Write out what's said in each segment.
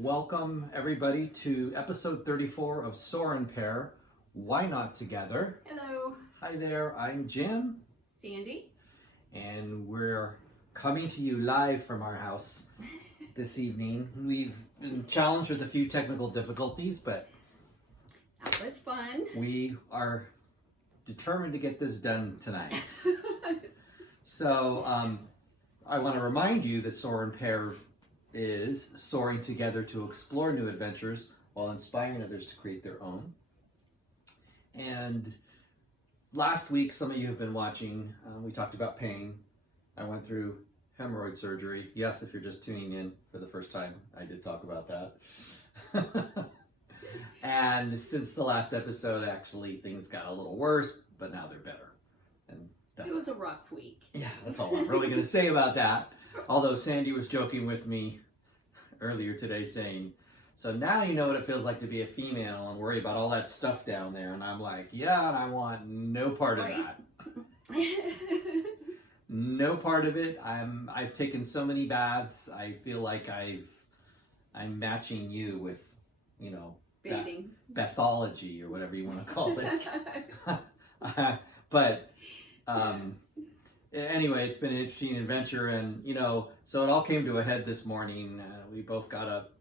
Welcome everybody to episode 34 of Soar and Pair, Why Not Together? Hello. Hi there, I'm Jim, Sandy. and we're coming to you live from our house this evening. We've been challenged with a few technical difficulties, but That was fun. we are determined to get this done tonight. So I want to remind you that Soar and Pair is soaring together to explore new adventures while inspiring others to create their own. And last week, some of you have been watching, we talked about pain. I went through hemorrhoid surgery. Yes, if you're just tuning in for the first time, I did talk about that. And since the last episode, actually, things got a little worse, but now they're better. And It was a rough week. yeah, that's all I'm really going to say about that. Although Sandy was joking with me earlier today saying, so now you know what it feels like to be a female and worry about all that stuff down there. And I'm like, yeah, and I want no part of that. No part of it. I've taken so many baths. I feel like I'm matching you with, you know, Bathing. Bathology or whatever you want to call it. But anyway, it's been an interesting adventure, and so it all came to a head this morning. We both got up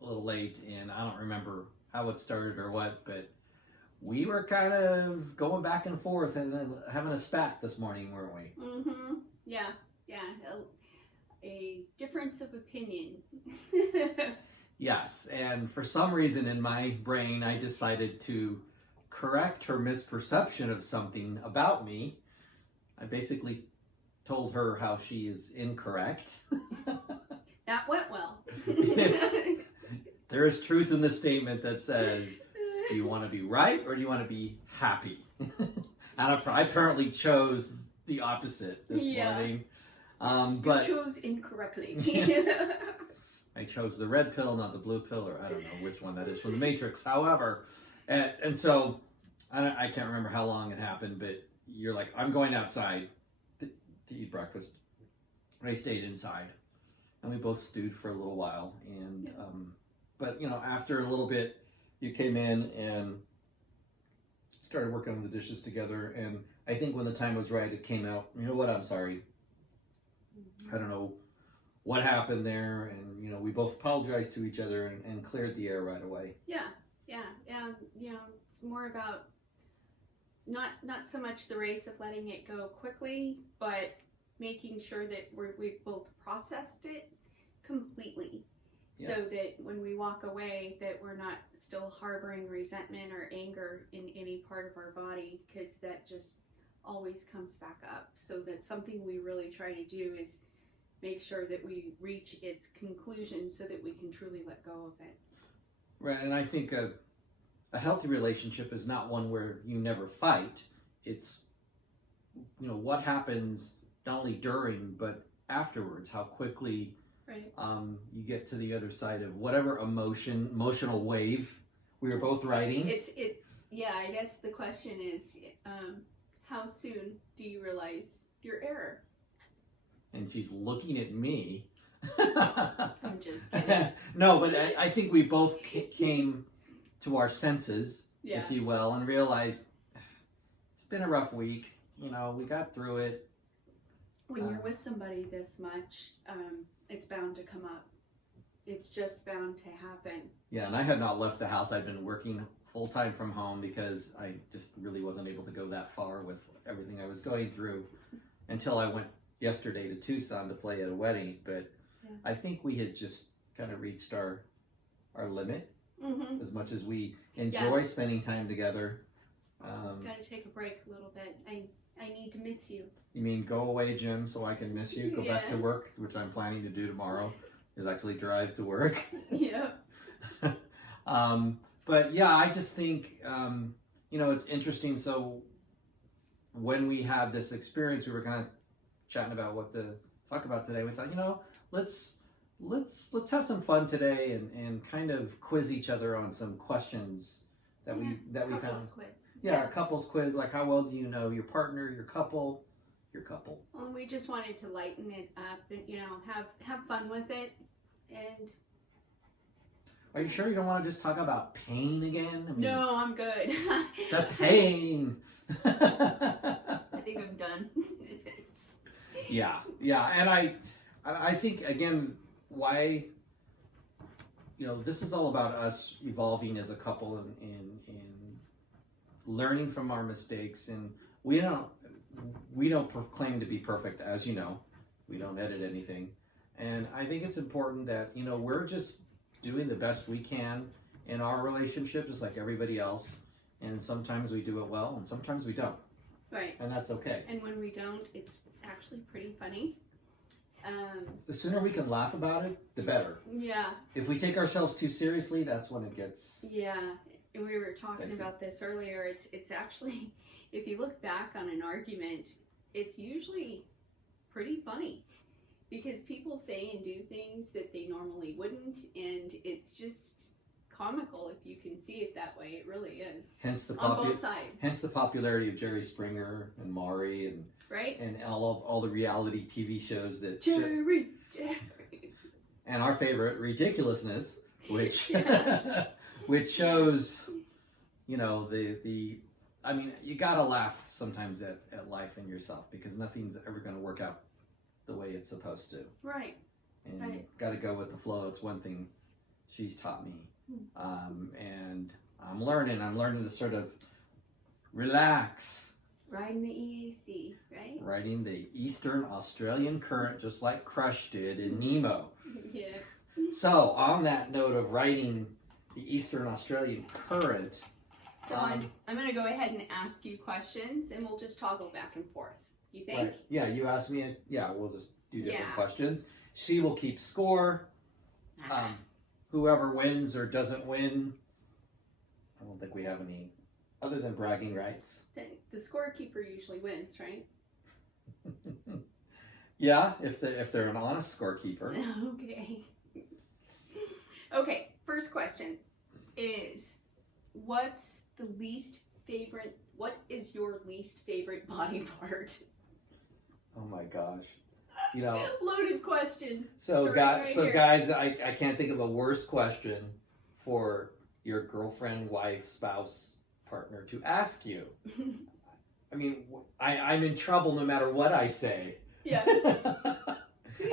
a little late, and I don't remember how it started or what, but we were kind of going back and forth and having a spat this morning, weren't we? Mm-hmm. Yeah. A difference of opinion. Yes, and for some reason in my brain, I decided to correct her misperception of something about me. I basically told her how she is incorrect. That went well. There is truth in the statement that says, do you want to be right or do you want to be happy? And I apparently chose the opposite this morning. But you chose incorrectly. Yes. I chose the red pill, not the blue pill, or I don't know which one that is from the Matrix. However, and so I can't remember how long it happened, but you're like, I'm going outside to eat breakfast. I stayed inside, and we both stewed for a little while. And but after a little bit, you came in and started working on the dishes together. And I think when the time was right, it came out. You know what? I'm sorry. I don't know what happened there, and we both apologized to each other and cleared the air right away. Yeah. It's more about not so much the race of letting it go quickly, but making sure that we've both processed it completely. Yeah. So that when we walk away, that we're not still harboring resentment or anger in any part of our body, because that just always comes back up. So that's something we really try to do, is make sure that we reach its conclusion so that we can truly let go of it. Right, and I think a healthy relationship is not one where you never fight. It's what happens not only during but afterwards. How quickly Right. You get to the other side of whatever emotional wave we were both riding. I guess the question is, how soon do you realize your error? And she's looking at me. I'm just kidding. No, but I think we both came to our senses, Yeah. if you will, and realized it's been a rough week. We got through it. When you're with somebody this much, it's bound to come up. It's just bound to happen. Yeah, and I had not left the house. I'd been working full-time from home because I just really wasn't able to go that far with everything I was going through until I went yesterday to Tucson to play at a wedding. But Yeah. I think we had just kind of reached our limit. Mm-hmm. As much as we enjoy spending time together. Got to take a break a little bit. I need to miss you. You mean go away, Jim, so I can miss you? Go back to Yeah. work, which I'm planning to do tomorrow, is actually drive to work. Yeah. But yeah, I just think, it's interesting. So when we had this experience, we were kind of chatting about what to talk about today. We thought, let's have some fun today and kind of quiz each other on some questions that we found. Quiz. Yeah, a couples quiz, like how well do you know your partner, your couple? Well, we just wanted to lighten it up and have fun with it, and Are you sure you don't want to just talk about pain again? I mean, No, I'm good. the pain. I think I'm done. Yeah, and I think again why, this is all about us evolving as a couple and learning from our mistakes, and we don't proclaim to be perfect, as you know. We don't edit anything, and I think it's important that we're just doing the best we can in our relationship, just like everybody else. And sometimes we do it well, and sometimes we don't. Right. And that's okay. And when we don't, it's actually pretty funny. The sooner we can laugh about it, the better. Yeah. If we take ourselves too seriously, that's when it gets... Yeah. We were talking dicey. about this earlier. It's actually, if you look back on an argument, it's usually pretty funny. Because people say and do things that they normally wouldn't, and it's just comical if you can see it that way. It really is. Hence the on both sides. Hence the popularity of Jerry Springer and Maury and right? And all the reality TV shows that Jerry. And our favorite, Ridiculousness, which Yeah. which shows I mean, you gotta laugh sometimes at life and yourself, because nothing's ever gonna work out the way it's supposed to. Right. And Right. you gotta go with the flow. It's one thing she's taught me. And I'm learning to sort of relax. Riding the EAC, right? Riding the Eastern Australian Current, just like Crush did in Nemo. Yeah. So, on that note of riding the Eastern Australian Current, So I'm going to go ahead and ask you questions, and we'll just toggle back and forth. You think? right, yeah, you ask me. We'll just do different Yeah. questions. She will keep score. Whoever wins or doesn't win, I don't think we have any other than bragging rights. The scorekeeper usually wins, right? Yeah, if they're an honest scorekeeper. Okay. Okay, first question is, what is your least favorite body part? Oh my gosh. Loaded question. So Starting right here. guys, I can't think of a worse question for your girlfriend, wife, spouse, partner to ask you. I mean, I'm in trouble no matter what I say. Yeah.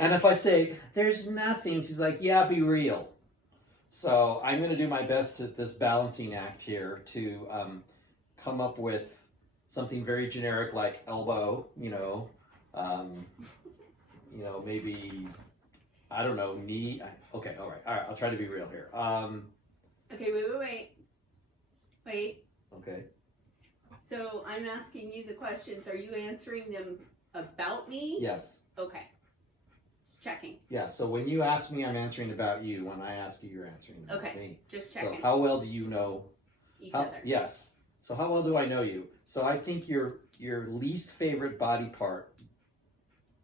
And if I say, there's nothing, she's like, yeah, be real. So I'm going to do my best at this balancing act here to come up with something very generic like elbow, maybe, I don't know, knee. Okay, all right, I'll try to be real here. Okay, wait. Okay. So I'm asking you the questions. Are you answering them about me? Yes. Okay. Just checking. Yeah, so when you ask me, I'm answering about you. When I ask you, you're answering about Okay. me. Just checking. So how well do you know Each other. Yes. So how well do I know you? So I think your least favorite body part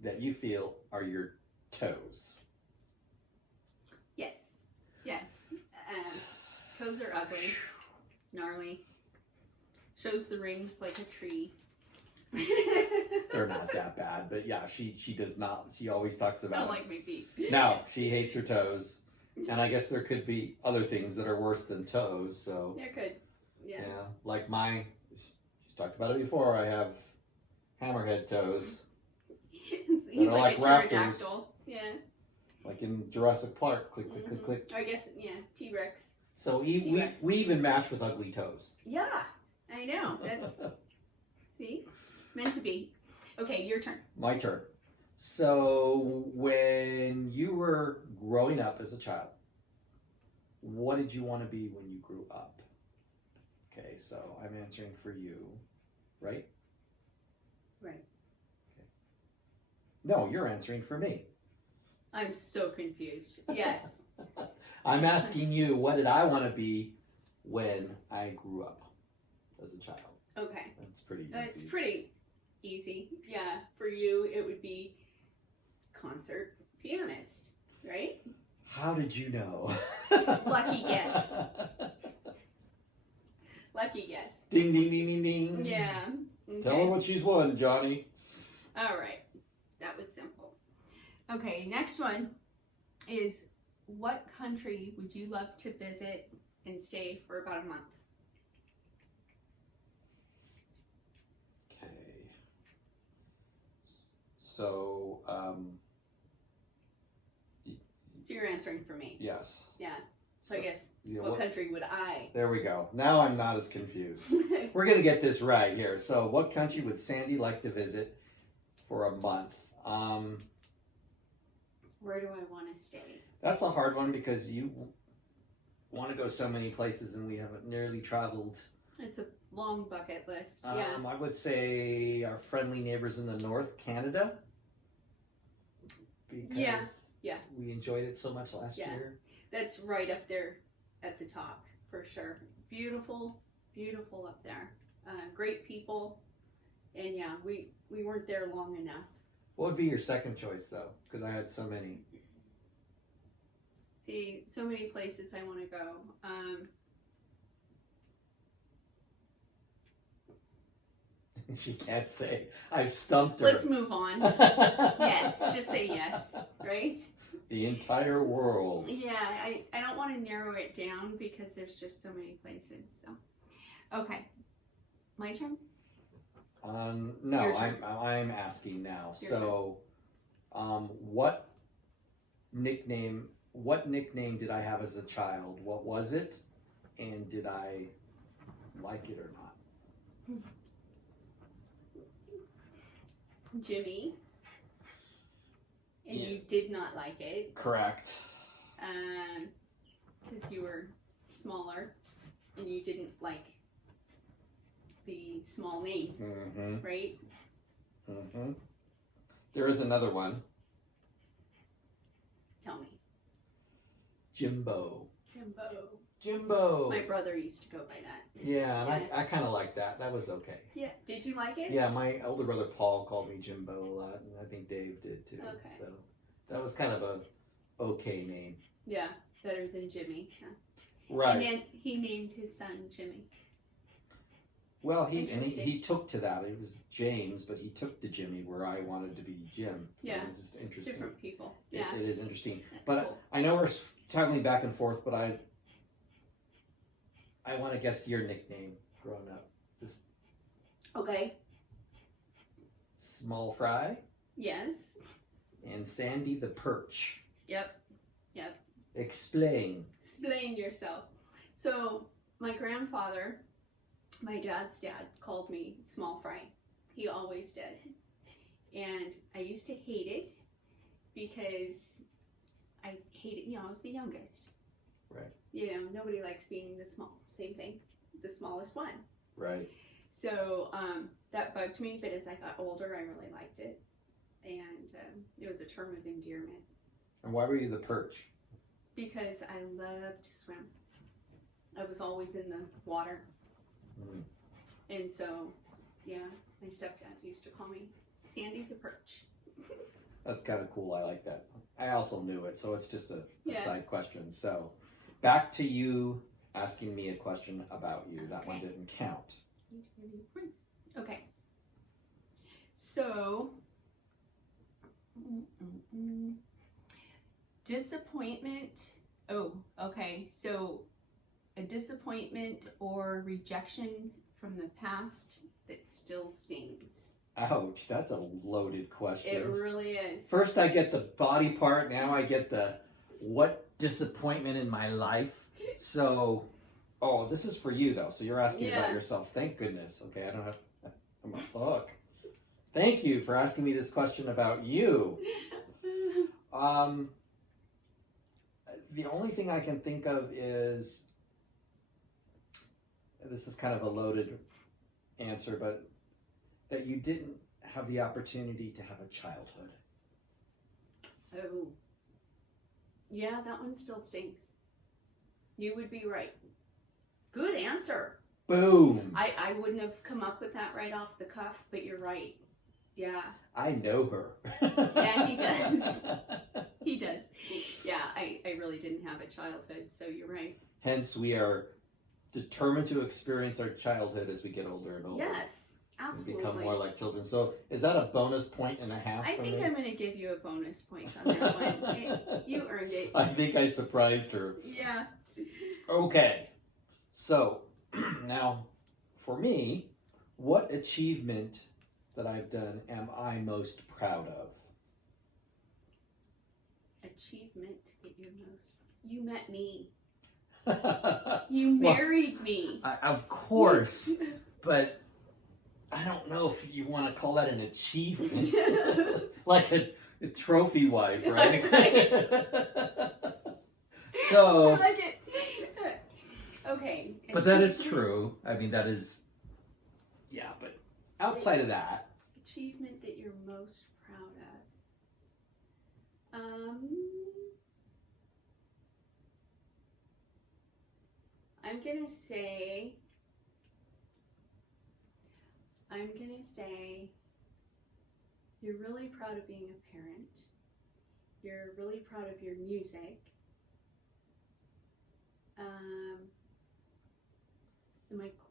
that you feel are your toes. Yes. Toes are ugly. Gnarly. Shows the rings like a tree. They're not that bad, but yeah, she does not. She always talks I about don't like my feet. No, she hates her toes. And I guess there could be other things that are worse than toes, so. There could. Yeah. Like she's talked about it before, I have hammerhead toes. He's are like a like raptors. pterodactyl. Yeah. Like in Jurassic Park, click, click, click, click. I guess, yeah, T-Rex. So T-Rex. we even match with ugly toes. Yeah, I know. That's, see? Meant to be. Okay, your turn. My turn. So when you were growing up as a child, what did you want to be when you grew up? Okay, so I'm answering for you, right? Right. Okay. No, you're answering for me. I'm so confused. Yes. I'm asking you, what did I want to be when I grew up as a child? Okay. That's pretty easy. It's pretty easy. Yeah, for you it would be concert pianist, right? How did you know? Lucky guess. Lucky guess. Ding, ding, ding, ding, ding. Yeah. Okay. Tell her what she's won, Johnny. All right. That was simple. Okay, next one is, what country would you love to visit and stay for about a month? Okay. So, So you're answering for me. yes. Yeah. So I guess, Yeah, what country would I? there we go. Now I'm not as confused. We're going to get this right here. So, what country would Sandy like to visit for a month? Where do I want to stay? That's a hard one because you want to go so many places and we haven't nearly traveled. It's a long bucket list. Yeah. I would say our friendly neighbors in the north, Canada. Because Yeah. we enjoyed it so much last year. That's right up there at the top for sure. Beautiful, beautiful up there. Great people. And yeah, we weren't there long enough. What would be your second choice though? Because I had so many. See, so many places I want to go. She can't say. I've stumped her. Let's move on. Yes, just say yes, right? The entire world. Yeah, I don't want to narrow it down because there's just so many places. So, okay, my turn. No, Your turn. I'm asking now. Your So, what nickname did I have as a child? What was it, and did I like it or not? Jimmy. And Yeah. you did not like it. Correct. Because you were smaller and you didn't like the small name, Mm-hmm. right? Mm-hmm. There is another one. Tell me. Jimbo. Jimbo. Jimbo. My brother used to go by that. Yeah, and Yeah. I kind of like that. That was okay. Yeah. Did you like it? Yeah, my older brother Paul called me Jimbo a lot, and I think Dave did too. Okay. So that was kind of a okay name. Yeah. Better than Jimmy. Yeah. Right. And then he named his son Jimmy. Well, he Interesting. took to that. It was James, but he took to Jimmy where I wanted to be Jim. So Yeah. it's just interesting. Different people. It- Yeah. it is interesting. That's But cool. I know we're traveling back and forth, but I want to guess your nickname growing up. Just Okay. Small Fry Yes. and Sandy the Perch. Yep. Explain. Explain yourself. So my grandfather, my dad's dad, called me Small Fry. He always did. And I used to hate it because I hated, I was the youngest. Right. Nobody likes being the same thing, the smallest one. Right. So that bugged me, but as I got older, I really liked it. And it was a term of endearment And why were you the Perch? because I loved to swim. I was always in the water. Mm. And so, yeah, my stepdad used to call me Sandy the Perch. That's kind of cool. I like that. I also knew it, so it's just a Yeah. side question. So, back to you asking me a question about you. That one Okay. didn't count. Okay. So, disappointment. Oh, okay. So, a disappointment or rejection from the past that still stings. Ouch, that's a loaded question. It really is. First, I get the body part. Now, I get the what disappointment in my life. So, this is for you though. So you're asking about Yeah. yourself. Thank goodness. Okay, I don't have. I'm a fuck. Thank you for asking me this question about you. The only thing I can think of is, this is kind of a loaded answer, but that you didn't have the opportunity to have a childhood. Oh. Yeah, that one still stings. You would be right. Good answer. Boom! I wouldn't have come up with that right off the cuff, but you're right. Yeah, I know her. Yeah, he does. He does. Yeah, I really didn't have a childhood, so you're right. Hence, we are determined to experience our childhood as we get older and older. Yes. Absolutely. become more like children. So is that a bonus point and a half? I for think me? I'm going to give you a bonus point on that one. You earned it. I think I surprised her. Yeah. Okay. So now, for me, what achievement that I've done am I most proud of? Achievement that you're most. You met me. You married me. Of course, but I don't know if you want to call that an achievement. Like a trophy wife, right? So, I like it. Okay. but that is true. I mean, that is, yeah, but outside of that. Achievement that you're most proud of. I'm gonna say you're really proud of being a parent. You're really proud of your music.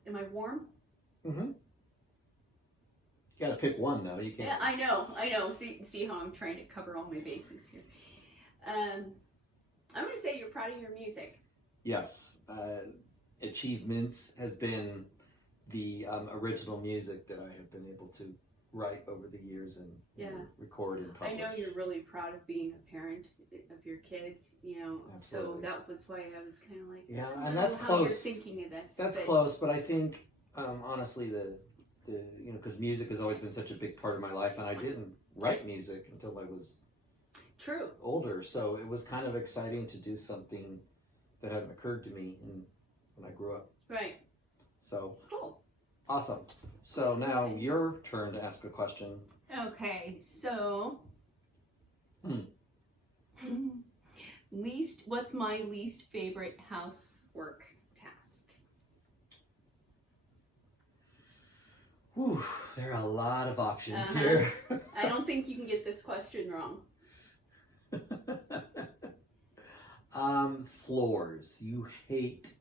Am I warm? Mm-hmm. You gotta pick one though. You can't. Yeah, I know. See how I'm trying to cover all my bases here. I'm gonna say you're proud of your music. Yes. Achievements has been the original music that I have been able to write over the years and record and publish. I know you're really proud of being a parent of your kids, Absolutely. So that was why I was kind of like, yeah, I don't and know that's how close. You're thinking of this. That's close, but I think honestly the because music has always been such a big part of my life, and I didn't write music until I was true older, so it was kind of exciting to do something that hadn't occurred to me when I grew up. Right. So cool. Awesome. So now your turn to ask a question. Okay, so what's my least favorite housework task? Whew, there are a lot of options here. I don't think you can get this question wrong. Floors. You hate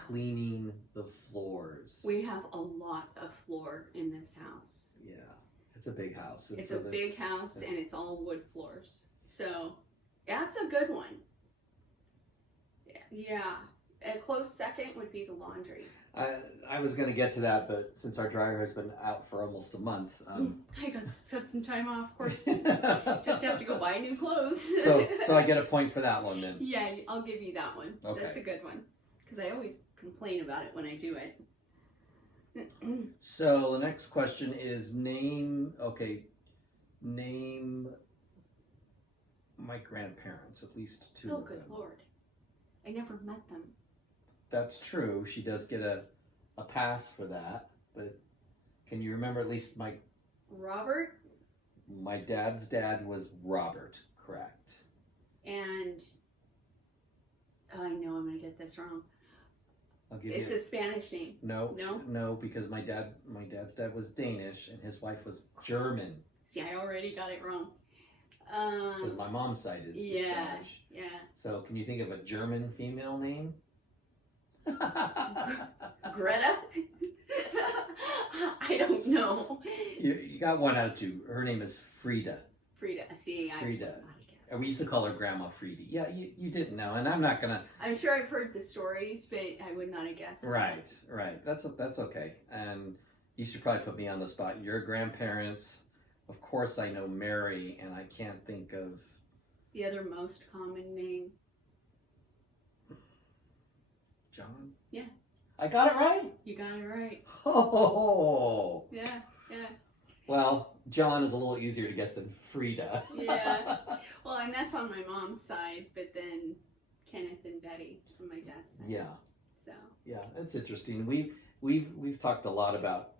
cleaning the floors. We have a lot of floor in this house. Yeah, it's a big house. It's a big house and it's all wood floors. So that's a good one. Yeah. A close second would be the laundry. I was going to get to that, but since our dryer has been out for almost a month. I got some time off, of course. Just have to go buy new clothes. so I get a point for that one then. Yeah, I'll give you that one. Okay. That's a good one. Because I always complain about it when I do it. So the next question is name my grandparents, at least two of them. Oh, good Lord. I never met them. That's true. She does get a pass for that, but can you remember at least Robert? My dad's dad was Robert, correct. And I know I'm going to get this wrong. I'll give It's you a Spanish name. No, because my dad's dad was Danish and his wife was German. See, I already got it wrong. Because my mom's side is Spanish. Yeah. So can you think of a German female name? Greta? I don't know. You got one out of two. Her name is Frida. Frida. See, Frida. We used to call her Grandma Frida. Yeah, you didn't know, and I'm not gonna. I'm sure I've heard the stories, but I would not have guessed. Right. That's okay. And you should probably put me on the spot. Your grandparents, of course, I know Mary, and I can't think of the other most common name. John. Yeah. I got it right. You got it right. Oh. Yeah. Well, John is a little easier to guess than Frida. Yeah. Well, and that's on my mom's side, but then Kenneth and Betty from my dad's side. Yeah. So. Yeah, it's interesting. We've talked a lot about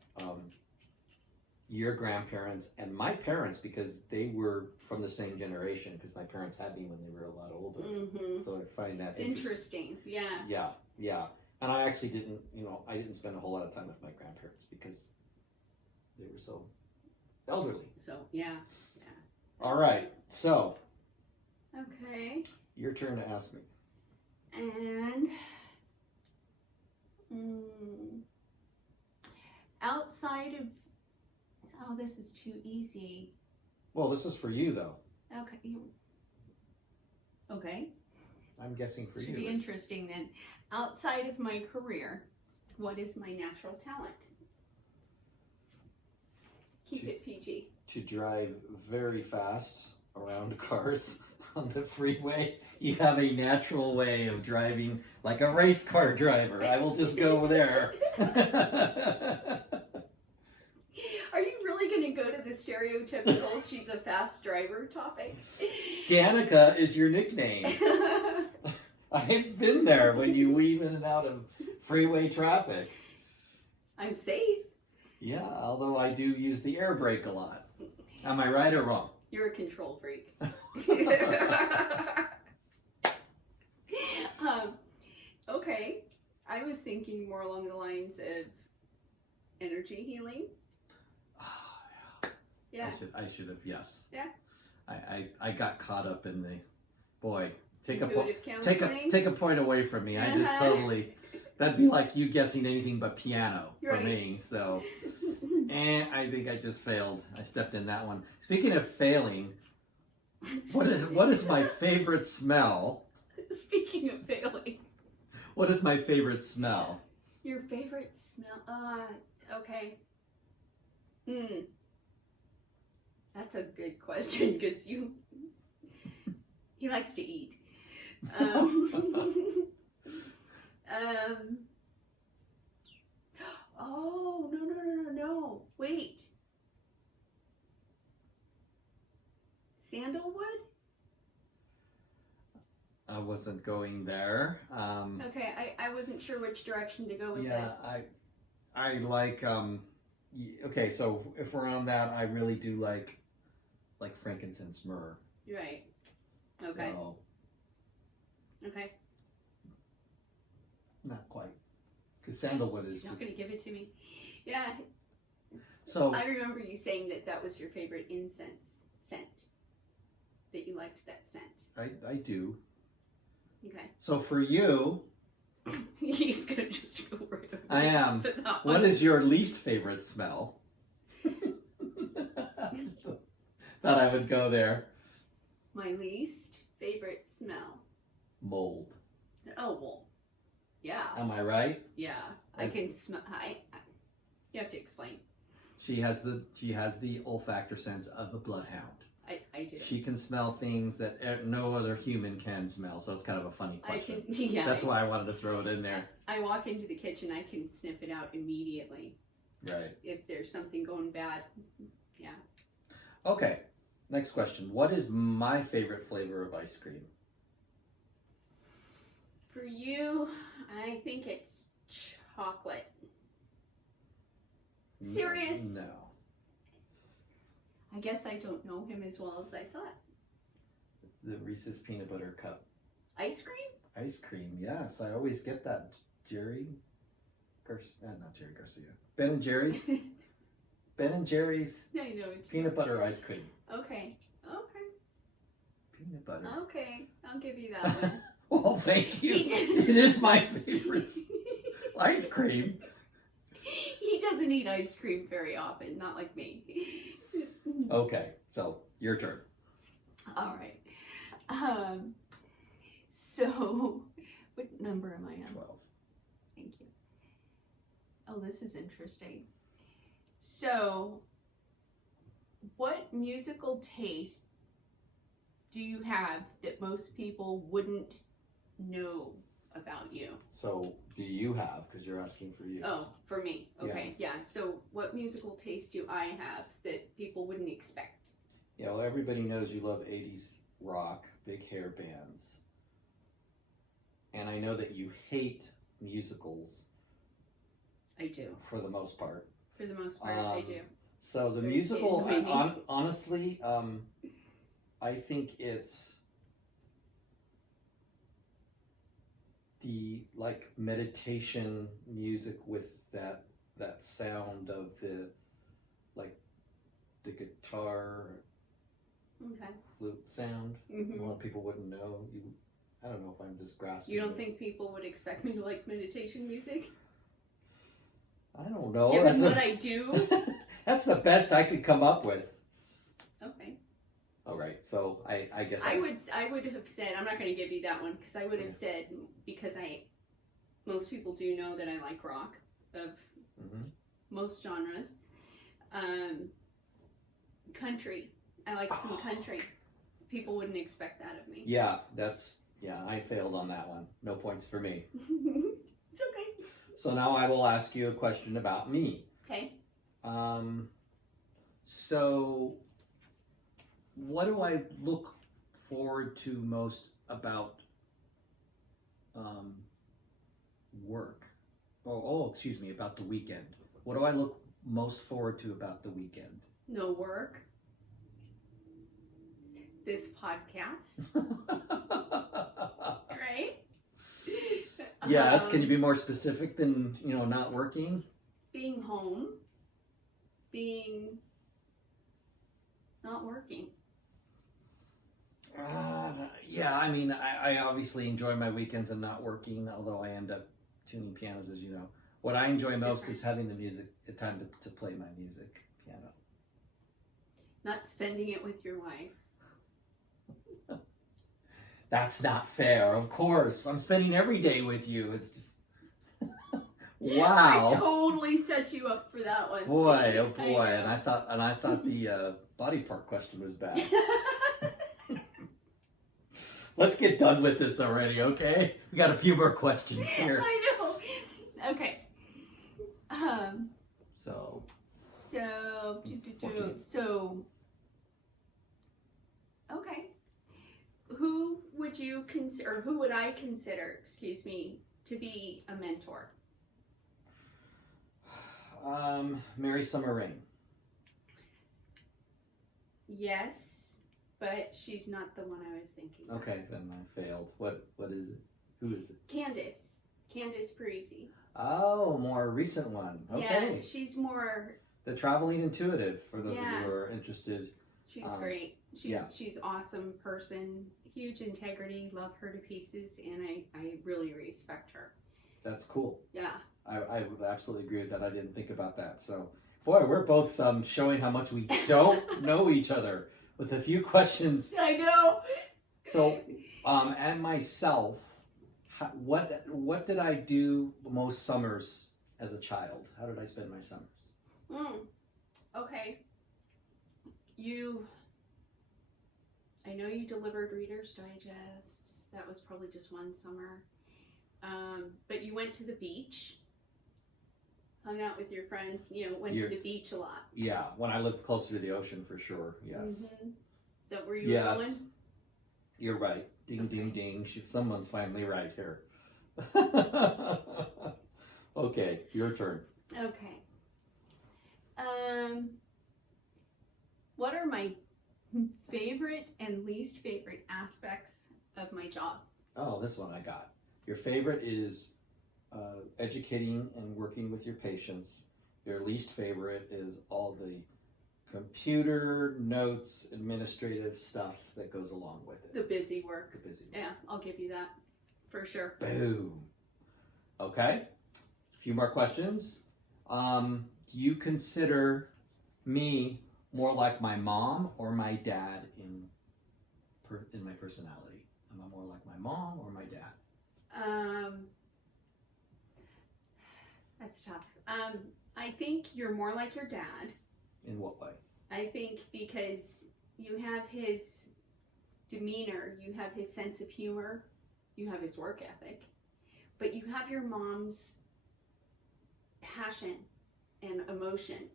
your grandparents and my parents because they were from the same generation. Because my parents had me when they were a lot older. Mm-hmm. So I find that interesting. Yeah. Yeah. And I actually didn't spend a whole lot of time with my grandparents because they were so elderly. So, yeah. All right. So. Okay. Your turn to ask me. And outside of Oh, this is too easy. Well, this is for you though. Okay. Okay. I'm guessing for Should you. be interesting then. Outside of my career, what is my natural talent? Keep it PG. To drive very fast around cars on the freeway. You have a natural way of driving like a race car driver. I will just go there. Are you really going to go to the stereotypical she's a fast driver topic? Danica is your nickname. I've been there when you weave in and out of freeway traffic. I'm safe. Yeah, although I do use the air brake a lot. Am I right or wrong? You're a control freak. Okay. I was thinking more along the lines of energy healing. Yeah. I should have, yes. Yeah. I got caught up in the, boy, take Intuitive counseling. a point away from me. I just totally, that'd be like you guessing anything but piano for Right. me. So, and I think I just failed. I stepped in that one. Speaking of failing, what is my favorite smell? Speaking of failing. What is my favorite smell? Your favorite smell? Okay. That's a good question because he likes to eat. Oh, no. Wait. Sandalwood? I wasn't going there. Okay, I wasn't sure which direction to go with Yeah, this. I like okay, so if we're on that, I really do like frankincense, myrrh. Right. Okay. So, Okay. not quite, because sandalwood is You're not just, going to give it to me. Yeah. so I remember you saying that was your favorite incense scent. That you liked that scent. I do. Okay. So for you, He's going to just go right over I the am. top of that What one. is your least favorite smell? Thought I would go there. My least favorite smell? Mold. Oh, well. Yeah. Am I right? Yeah. I can smell. You have to explain. She has the olfactory sense of a bloodhound. I do. She can smell things that no other human can smell, so it's kind of a funny question. Yeah. That's why I wanted to throw it in there. I walk into the kitchen, I can sniff it out immediately. Right. If there's something going bad. Yeah. Okay. Next question. What is my favorite flavor of ice cream? For you, I think it's chocolate. Serious? No. I guess I don't know him as well as I thought. The Reese's Peanut Butter Cup. Ice cream? Ice cream, yes. I always get that. Not Jerry Garcia. Ben and Jerry's. Ben and Jerry's I know it's peanut butter ice cream. Okay. Peanut butter. Okay. I'll give you that one. Well, thank you. It is my favorite ice cream. He doesn't eat ice cream very often, not like me. Okay, so your turn. All right. So, what number am I on? 12. Thank you. Oh, this is interesting. So, what musical taste do you have that most people wouldn't know about you? So, do you have? Because you're asking for you. Oh, for me. Okay, yeah. So, what musical taste do I have that people wouldn't expect? Yeah, well, everybody knows you love 80s rock, big hair bands. And I know that you hate musicals. I do. For the most part. For the most part, I do. So the Very musical, annoying. honestly, I think it's the like meditation music with that sound of the guitar Okay. flute sound. Mm-hmm. A lot of people wouldn't know. I don't know if I'm just grasping. You don't it. think people would expect me to like meditation music? I don't know. Given what I do. That's the best I could come up with. Okay. All right. So I guess I would have said, I'm not going to give you that one because I would have said, because most people do know that I like rock of most genres. Country. I like some country. People wouldn't expect that of me. Yeah, I failed on that one. No points for me. It's okay. So now I will ask you a question about me. Okay. So what do I look forward to most about work? Excuse me, about the weekend. What do I look most forward to about the weekend? No work. This podcast. Right? Yes, can you be more specific than, not working? Being home. Being not working. Yeah, I mean, I obviously enjoy my weekends and not working, although I end up tuning pianos, as you know. What I enjoy most is having the time to play my music, piano. Not spending it with your wife. That's not fair, of course. I'm spending every day with you. It's just... Wow. I totally set you up for that one. Boy, oh boy. And I thought the body part question was bad. Let's get done with this already, okay? We got a few more questions here. I know. Okay. So, okay. Who would you consider, or who would I consider, excuse me, to be a mentor? Mary Summer Rain. Yes, but she's not the one I was thinking of. Okay, then I failed. What is it? Who is it? Candace Parisi. Oh, more recent one. Okay. Yeah, she's more... The Traveling Intuitive, for those of you who are interested. She's great. She's awesome person, huge integrity, love her to pieces, and I really respect her. That's cool. Yeah. I would absolutely agree with that. I didn't think about that. So, boy, we're both showing how much we don't know each other with a few questions. I know. So, and myself, what did I do most summers as a child? How did I spend my summers? Okay. I know you delivered Reader's Digests. That was probably just one summer. But you went to the beach, hung out with your friends, went to the beach a lot. Yeah, when I lived closer to the ocean, for sure, yes. Mm-hmm. Is that where you were going? You're right. Ding, ding, ding. Someone's finally right here. Okay, your turn. Okay. What are my favorite and least favorite aspects of my job? Oh, this one I got. Your favorite is educating and working with your patients. Your least favorite is all the computer, notes, administrative stuff that goes along with it. The busy work. The busy work. Yeah, I'll give you that for sure. Boom. Okay. A few more questions. Do you consider me more like my mom or my dad in my personality? Am I more like my mom or my dad? That's tough. I think you're more like your dad. In what way? I think because you have his demeanor, you have his sense of humor, you have his work ethic, but you have your mom's passion and emotion.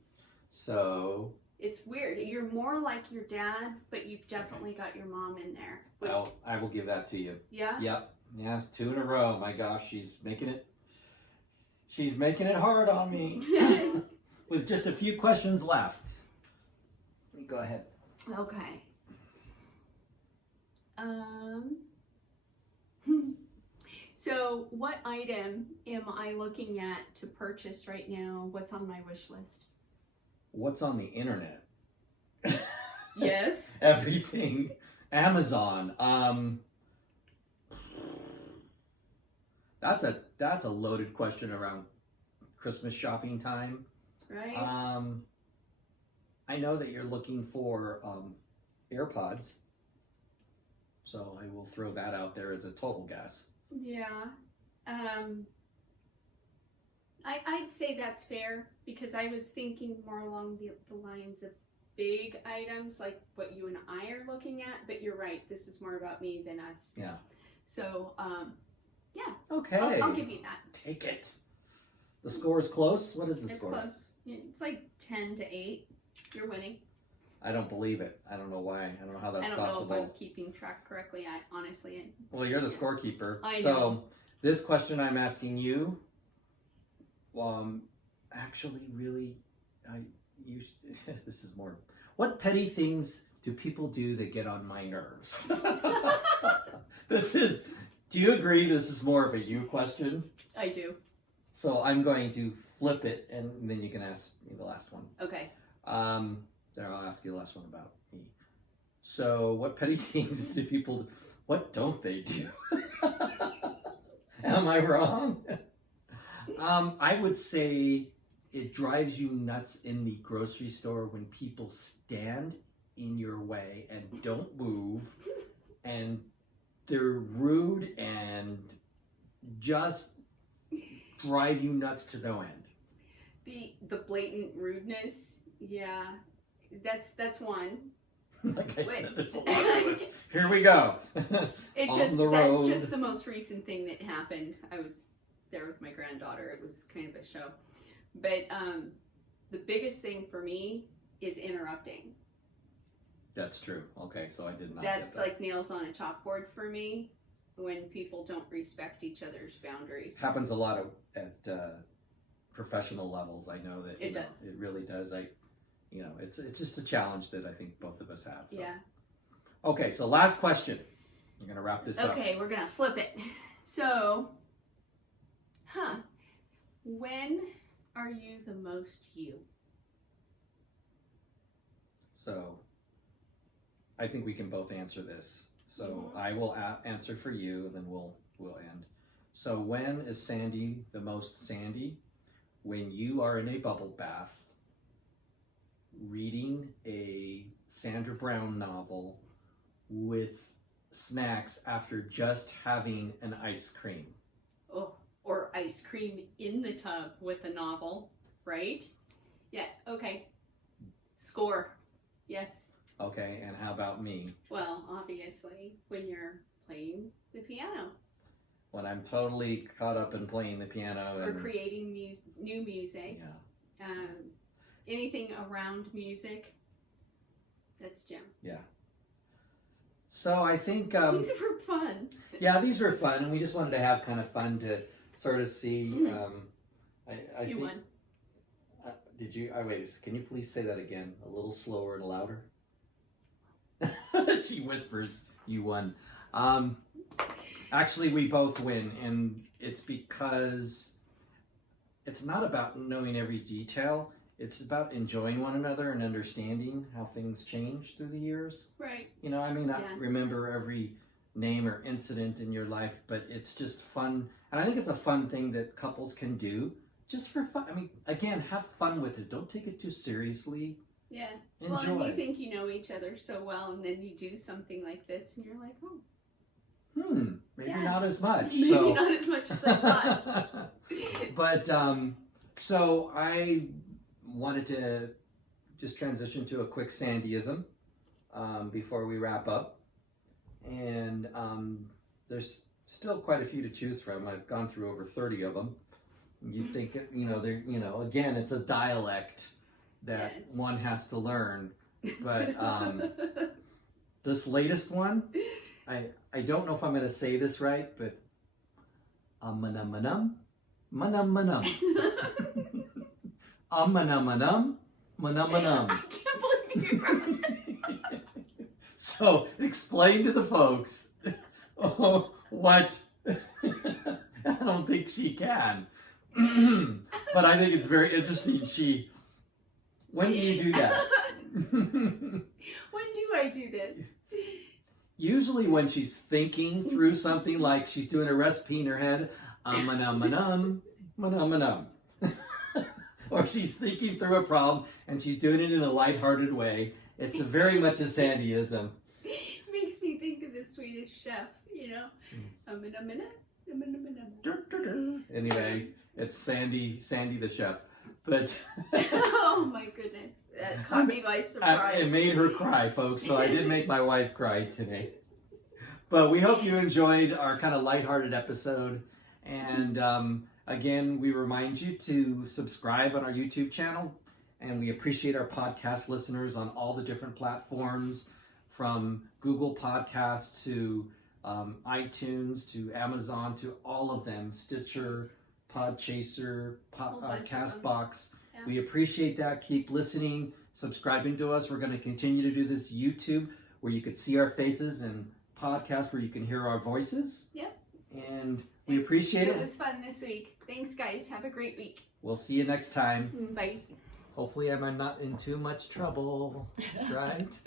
So it's weird. You're more like your dad, but you've definitely got your mom in there. Well, I will give that to you. Yeah? Yep. Yeah, 2 in a row. My gosh, she's making it hard on me. With just a few questions left. Go ahead. Okay. So what item am I looking at to purchase right now? What's on my wish list? What's on the internet? Yes. Everything. Amazon. That's a loaded question around Christmas shopping time. Right. I know that you're looking for AirPods, so I will throw that out there as a total guess. Yeah. I'd say that's fair because I was thinking more along the lines of big items like what you and I are looking at, but you're right. This is more about me than us. Yeah. So, yeah. Okay. I'll give you that. Take it. The score is close. What is the score? It's close. It's like 10-8. You're winning. I don't believe it. I don't know why. I don't know how that's I don't possible. know if I'm keeping track correctly. Well, you're the scorekeeper. I know. So this question I'm asking you, actually, really, this is more. What petty things do people do that get on my nerves? Do you agree this is more of a you question? I do. So I'm going to flip it, and then you can ask me the last one. Okay. There, I'll ask you the last one about me. So, what petty things do people? What don't they do? Am I wrong? I would say it drives you nuts in the grocery store when people stand in your way and don't move, and they're rude and just drive you nuts to no end. The blatant rudeness, yeah, that's one. Like I said, there's a lot of it. Here we go. That's just the most recent thing that happened. I was there with my granddaughter. It was kind of a show. But the biggest thing for me is interrupting. That's true. Okay, so I did not That's get that. like nails on a chalkboard for me when people don't respect each other's boundaries. Happens a lot at professional levels. I know that It does. It really does. It's just a challenge that I think both of us have. So. Yeah. Okay, so last question. We're gonna wrap this up. Okay, we're gonna flip it. So, when are you the most you? So, I think we can both answer this. So Mhm. I will answer for you, and then we'll end. So when is Sandy the most Sandy? When you are in a bubble bath, reading a Sandra Brown novel with snacks after just having an ice cream. Oh, or ice cream in the tub with a novel, right? Yeah, okay. Score. Yes. Okay, and how about me? Well, obviously, when you're playing the piano. When I'm totally caught up in playing the piano Or and creating new music. yeah. Anything around music, that's Jim. Yeah. So I think These were fun. yeah, these were fun, and we just wanted to have kind of fun to sort of see. I You think, won. Did you? Wait. Can you please say that again, a little slower and louder? She whispers, "You won." Actually, we both win, and it's because it's not about knowing every detail. It's about enjoying one another and understanding how things change through the years. Right. I may not Yeah. remember every name or incident in your life, but it's just fun. And I think it's a fun thing that couples can do just for fun. I mean, again, have fun with it. Don't take it too seriously. Yeah. Enjoy. Well, and you think you know each other so well, and then you do something like this, and you're like, oh. Maybe Yeah. not as much. Maybe not as much as I thought. But, so I wanted to just transition to a quick Sandyism before we wrap up. And there's still quite a few to choose from. I've gone through over 30 of them. You'd think, again, it's a dialect that Yes. one has to learn. But this latest one, I don't know if I'm going to say this right, but manum, manum, manum. Manum, manum, manum. I can't believe you wrote this. So explain to the folks what. I don't think she can, but I think it's very interesting. When do you do that? When do I do this? Usually when she's thinking through something, like she's doing a recipe in her head. Manum, manum, manum, manum. or she's thinking through a problem and she's doing it in a lighthearted way. It's very much a Sandyism. Makes me think of the Swedish chef, you know. Anyway, it's Sandy the chef. But oh my goodness, that caught me by surprise. It made her cry, folks. So I did make my wife cry today. But we hope you enjoyed our kind of lighthearted episode. And again, we remind you to subscribe on our YouTube channel. And we appreciate our podcast listeners on all the different platforms, from Google Podcasts to iTunes to Amazon to all of them, Stitcher, Podchaser, Castbox. Yeah. We appreciate that. Keep listening, subscribing to us. We're going to continue to do this YouTube where you could see our faces, and podcast where you can hear our voices. Yeah. And we appreciate it. It was fun this week. Thanks, guys. Have a great week. We'll see you next time. Bye. Hopefully I'm not in too much trouble, right?